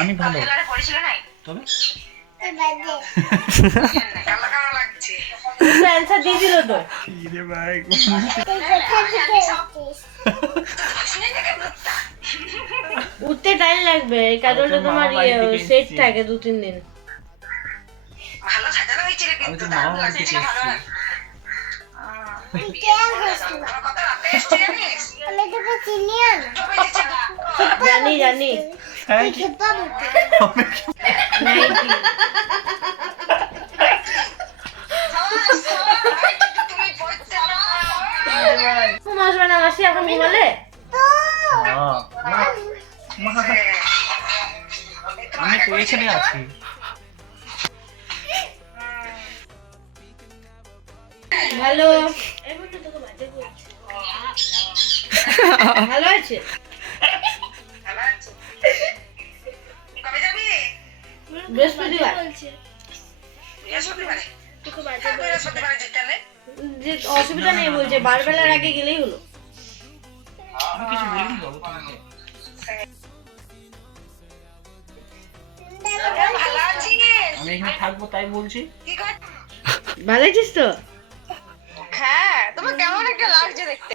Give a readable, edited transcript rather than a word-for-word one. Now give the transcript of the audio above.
আমি ভালো পড়েছিল নাই তবে কালা কালা লাগছে অ্যানসার দিয়ে দিল তো কি রে ভাই উঠতে টাইম লাগবে এই কাজলটা আমি তো তোমার মামা বাড়ি থেকে সেট এসেছি। থাকে 2-3 দিন ভালো সাজানো হয়েছিল আমি কিন্তু তো মামা বাড়ি থেকে ভালো এসেছি। কত রাতে এসছে জানিস জানি জানি হ্যাঁ, নাইটি তুমি পড়তে ঘুম আসবে না মাসি এখন ঘুমালে আমি তো এখানে আছি ভালো ভালো আছে কবে যাবি বৃহস্পতিবার বৃহস্পতিবারে বৃহস্পতিবারে যেতে নেই যে অসুবিধা নেই বলছে বারবেলার আগে গেলেই হলো আমি কিছু বলিনি বাবু তোমাকে ভালো আছিস আমি এখানে থাকবো তাই বলছি কি কর ভালো আছিস তো হ্যাঁ তোমার কেমন একটা লাগছে দেখতে